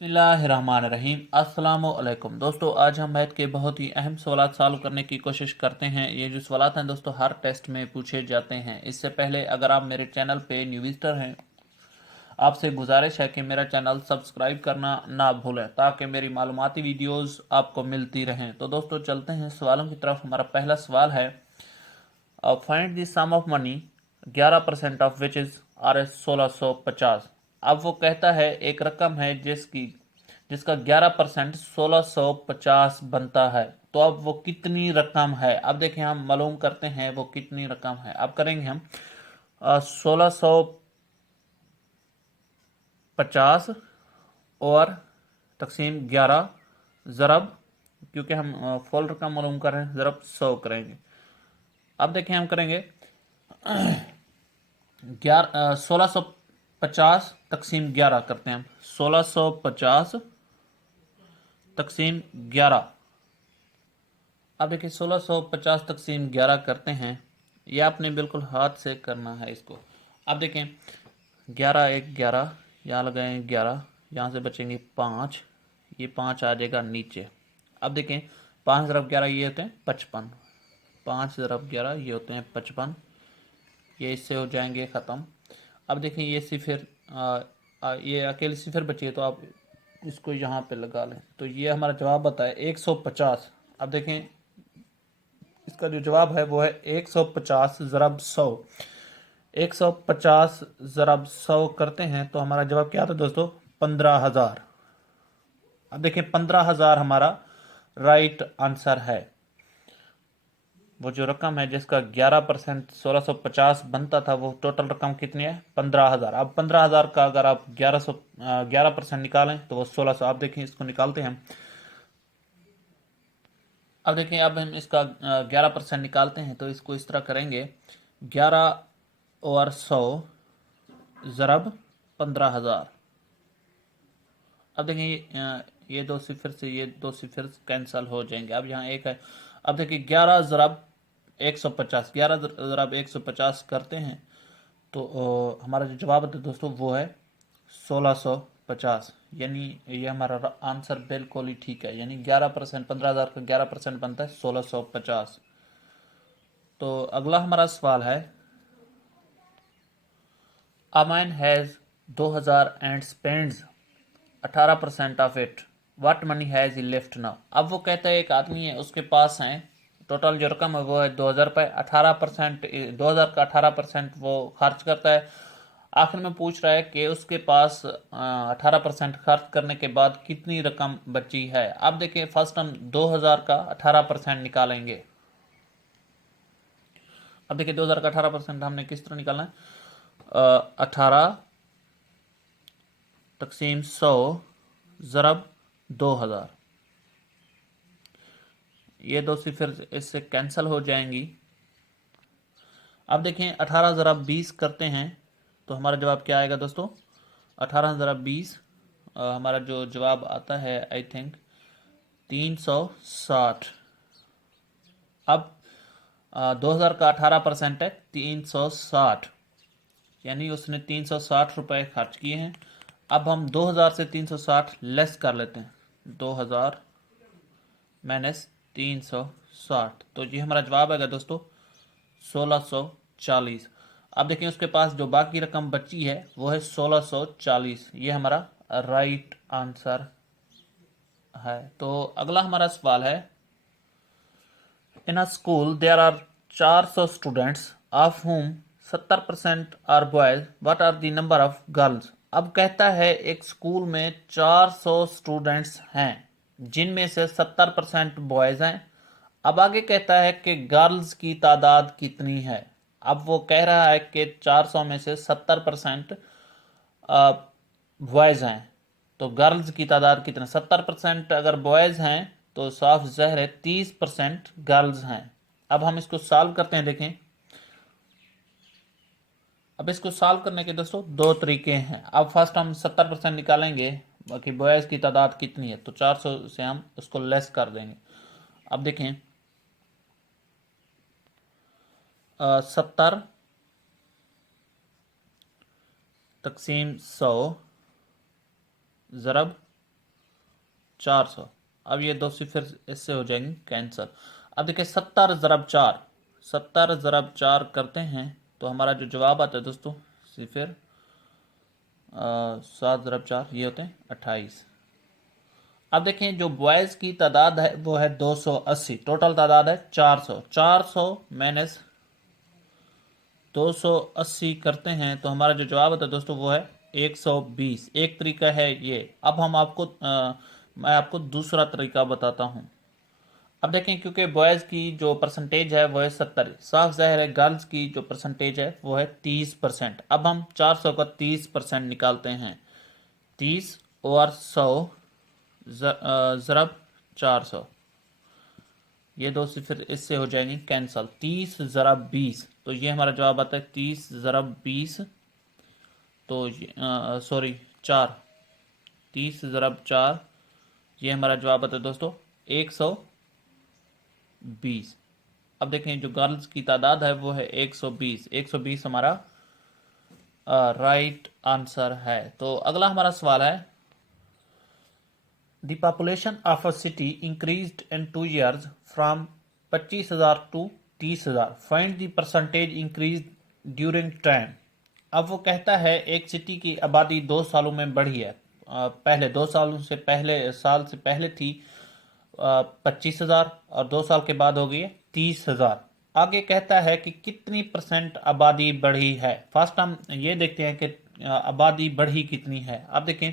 बिस्मिल्लाहिर्रहमानिर्रहीम। अस्सलामुअलैकुम दोस्तों, आज हम मैथ के बहुत ही अहम सवालात सॉल्व करने की कोशिश करते हैं। ये जो सवालात हैं दोस्तों, हर टेस्ट में पूछे जाते हैं। इससे पहले अगर आप मेरे चैनल पे न्यू विजिटर हैं, आपसे गुजारिश है कि मेरा चैनल सब्सक्राइब करना ना भूलें ताकि मेरी मालूमाती वीडियोस आपको मिलती रहें। तो दोस्तों चलते हैं सवालों की तरफ। हमारा पहला सवाल है, find the sum of money 11% of which is R S 1650। अब वो कहता है एक रकम है जिसका 11% 1650 बनता है। तो अब वो कितनी रकम है? अब देखें, हम मालूम करते हैं वो कितनी रकम है। अब करेंगे हम 1650 और तकसीम 11 ज़रब, क्योंकि हम फुल रकम मालूम कर रहे हैं, ज़रब 100 करेंगे। अब देखें, हम करेंगे 1650 तकसीम 11 करते हैं हम। 1650 तकसीम 11। अब देखिए 1650 तकसीम 11 करते हैं। ये आपने बिल्कुल हाथ से करना है इसको। अब देखें 11 एक 11, यहाँ लगाएंगे 11, यहाँ से बचेंगे 5, ये 5 आ जाएगा नीचे। अब देखें 5 ज़रब 11 ये होते हैं 55, 5 ज़रब 11 ये होते हैं 55, ये इससे हो जाएंगे ख़त्म। अब देखें ये सिफर ये अकेले सिफर बची है, तो आप इसको यहाँ पे लगा लें, तो ये हमारा जवाब बताए 150। अब देखें इसका जो जवाब है वो है 150 ज़रब 100। 150 ज़रब 100 करते हैं तो हमारा जवाब क्या था दोस्तों? 15,000। अब देखें 15,000 हमारा राइट आंसर है। वो जो रकम है जिसका 11% 1650 बनता था, वो टोटल रकम कितनी है? 15,000। अब 15,000 का अगर आप 11% निकालें तो वो 1600। आप देखें इसको निकालते हैं। अब देखें, अब हम इसका 11% निकालते हैं तो इसको इस तरह करेंगे, 11 और 100 ज़रब 15,000। अब देखें ये दो सिफर से ये दो सिफर कैंसिल हो जाएंगे। अब यहाँ एक है। अब देखिए 11 ज़रब 150, 11 ज़रब 150 करते हैं तो हमारा जो जवाब है दोस्तों वो है 1650। यानी ये हमारा आंसर बिल्कुल ही ठीक है। यानी 11%, 15,000 का 11% बनता है 1650। तो अगला हमारा सवाल है, a man has 2000 and spends 18% of it, what money has he left now. अब वो कहता है एक आदमी है, उसके पास है टोटल जो रकम है वो है 2000 रुपये। 18% 2000 का 18% वो खर्च करता है। आखिर में पूछ रहा है कि उसके पास 18% खर्च करने के बाद कितनी रकम बची है। अब देखिए फर्स्ट हम 2000 का 18% निकालेंगे। अब देखिए 2000 का 18% हमने किस तरह निकालना है? 18 तकसीम 100 ज़रब 2000, ये दो सिफर इससे कैंसिल हो जाएंगी। अब देखें 18 ज़रब 20 करते हैं तो हमारा जवाब क्या आएगा दोस्तों? 18 ज़रब 20 हमारा जो जवाब आता है आई थिंक 360। अब 2000 का 18% है 360, यानी उसने 360 रुपये खर्च किए हैं। अब हम 2000 से 360 लेस कर लेते हैं, 2000 माइनस 360, तो ये हमारा जवाब आएगा दोस्तों 1640। अब देखिए उसके पास जो बाकी रकम बची है वो है 1640। ये हमारा राइट आंसर है। तो अगला हमारा सवाल है, in a school there are 400 students of whom 70% are boys, what are the number of girls. अब कहता है एक स्कूल में 400 स्टूडेंट्स हैं जिनमें से 70% बॉयज हैं। अब आगे कहता है कि गर्ल्स की तादाद कितनी है। अब वो कह रहा है कि 400 में से 70% बॉयज़ हैं, तो गर्ल्स की तादाद कितनी? 70% अगर बॉयज़ हैं तो साफ ज़ाहिर है 30% गर्ल्स हैं। अब हम इसको सॉल्व करते हैं। देखें, अब इसको सॉल्व करने के दोस्तों दो तरीके हैं। अब फर्स्ट हम 70% निकालेंगे, बाकी बॉयज़ की तादाद कितनी है, तो 400 से हम उसको लेस कर देंगे। अब देखें 70 तकसीम 100 ज़रब 400। अब ये 2 सिफर इससे हो जाएंगे कैंसिल। अब देखिए 70 ज़रब 4, 70 ज़रब 4 करते हैं तो हमारा जो जवाब आता है दोस्तों सिफर 7 ज़रब 4 ये होते हैं 28। अब देखें जो बॉयज़ की तादाद है वो है 280, टोटल तादाद है 400। 400 माइनस 280 करते हैं तो हमारा जो जवाब आता है दोस्तों वो है 120। एक तरीका है ये। अब हम आपको मैं आपको दूसरा तरीका बताता हूँ। अब देखें क्योंकि बॉयज़ की जो परसेंटेज है वो है 70, साफ ज़ाहिर है गर्ल्स की जो परसेंटेज है वो है 30%। अब हम 400 का 30% निकालते हैं। 30 और 100 ज़रब 400, ये 2 सिफर इससे हो जाएंगे कैंसल। 30 ज़रब 20 तो ये हमारा जवाब आता है 30 ज़रब 20, तो सॉरी 4, 30 ज़रब 4 ये हमारा जवाब आता है दोस्तों 120। अब देखें जो गर्ल्स की तादाद है वो है 120। 120 हमारा राइट आंसर है। तो अगला हमारा सवाल है the population of a city increased in 2 years from 25,000 to 30,000, find the percentage increase during time. अब वो कहता है एक सिटी की आबादी 2 सालों में बढ़ी है। पहले 2 सालों से पहले थी 25,000 और 2 साल के बाद हो गई है 30,000। आगे कहता है कि कितनी परसेंट आबादी बढ़ी है। फर्स्ट हम ये देखते हैं कि आबादी बढ़ी कितनी है। अब देखें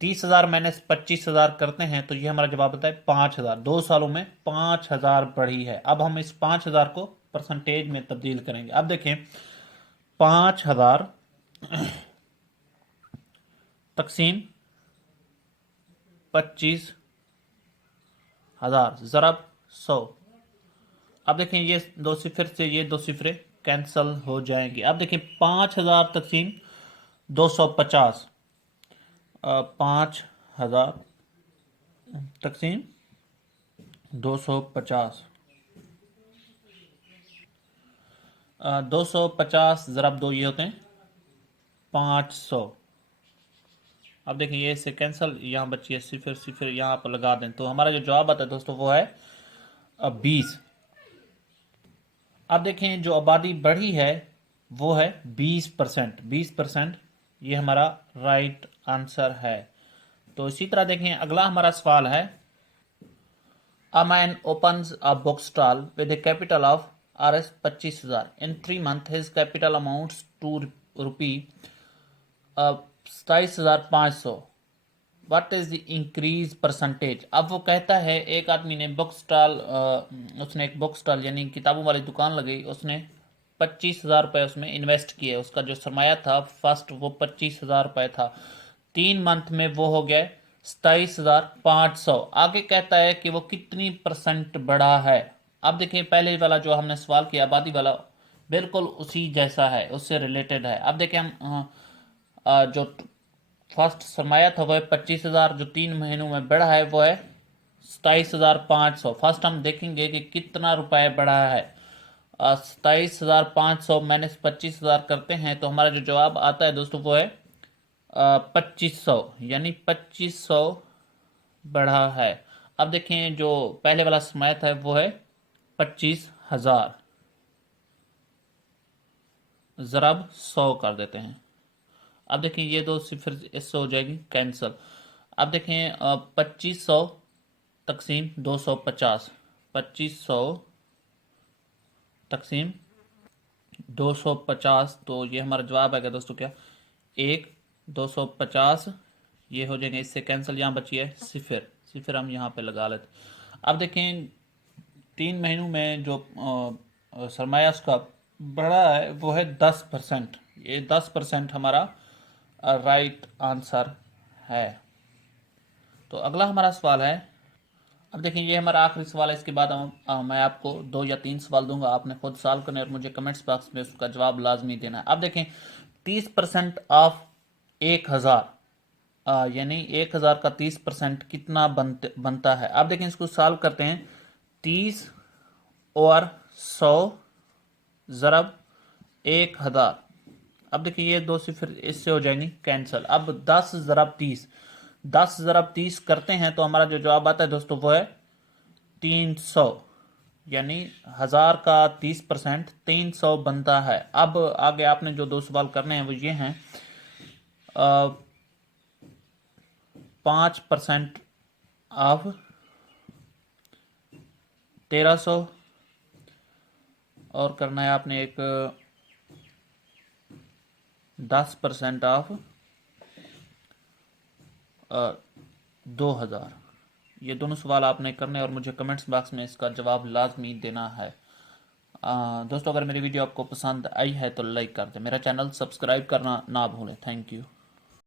30,000 माइनस 25,000 करते हैं तो ये हमारा जवाब आता है 5,000। 2 सालों में 5,000 बढ़ी है। अब हम इस 5,000 को परसेंटेज में तब्दील करेंगे। अब देखें 5,000 तकसीम 25,000 ज़रब 100। अब देखें ये 2 सिफर से ये 2 सिफरे कैंसल हो जाएंगे। अब देखें 5,000 तकसीम 250, 5,000 तकसीम 250, 250 ज़रब 2 ये होते हैं 500। अब देखें ये इससे कैंसल, यहाँ बची है सिफर सिफर, यहाँ पर लगा दें तो हमारा जो जवाब आता है दोस्तों वो है 20। अब देखें जो आबादी बढ़ी है वो है 20%। 20% ये हमारा राइट आंसर है। तो इसी तरह देखें अगला हमारा सवाल है A man opens a bookstall with a capital of Rs 25,000. In 3 months, his capital amounts to rupee 27,500. What is the increase percentage? अब वो कहता है एक आदमी ने बुक स्टॉल उसने एक बुक स्टॉल यानी किताबों वाली दुकान लगाई, उसने 25,000 रुपये उसमें इन्वेस्ट किए। उसका जो सरमाया था फर्स्ट वो 25,000 रुपये था। 3 मंथ में वो हो गया 27,500। आगे कहता है कि वो कितनी परसेंट बढ़ा है। अब देखिए पहले वाला जो हमने सवाल किया आबादी वाला बिल्कुल उसी जैसा है, उससे रिलेटेड है। अब देखिए हम जो फर्स्ट सरमाया था वो है 25,000, जो 3 महीनों में बढ़ा है वो है 27,500। फर्स्ट हम देखेंगे कि कितना रुपए बढ़ा है। 27,500 माइनस 25,000 करते हैं तो हमारा जो जवाब आता है दोस्तों वो है 2500, यानी 2500 बढ़ा है। अब देखें जो पहले वाला सरमाया था वो है 25,000 ज़रब 100 कर देते हैं। अब देखें ये 2 सिफर इससे हो जाएगी कैंसिल। अब देखें 2500 तकसीम 250, 2500 तकसीम 250 तो ये हमारा जवाब आएगा दोस्तों क्या 1। 250 ये हो जाएंगे इससे कैंसिल, यहाँ बची है सिफर सिफर हम यहाँ पे लगा लेते। अब देखें 3 महीनों में जो सरमाया उसका बढ़ा है वो है 10%। ये 10% हमारा राइट आंसर है। तो अगला हमारा सवाल है, अब देखें ये हमारा आखिरी सवाल है। इसके बाद मैं आपको 2 या 3 सवाल दूंगा, आपने खुद सॉल्व करना है और मुझे कमेंट्स बॉक्स में उसका जवाब लाजमी देना है। अब देखें 30% ऑफ 1,000 यानी 1,000 का 30% कितना बनता है। अब देखें इसको सॉल्व करते हैं। 30 और 100 ज़रब 1,000। अब देखिए ये 2 सिफर इससे हो जाएंगे कैंसिल। अब 10 ज़रब 30, 10 ज़रब 30 करते हैं तो हमारा जो जवाब आता है दोस्तों वो है 300, यानी 1000 का 30% 300 बनता है। अब आगे आपने जो दो सवाल करने हैं वो ये हैं, 5% ऑफ 1300, और करना है आपने एक 10% ऑफ 2000। ये दोनों सवाल आपने करने और मुझे कमेंट्स बॉक्स में इसका जवाब लाजमी देना है। दोस्तों अगर मेरी वीडियो आपको पसंद आई है तो लाइक कर दें, मेरा चैनल सब्सक्राइब करना ना भूलें। Thank you.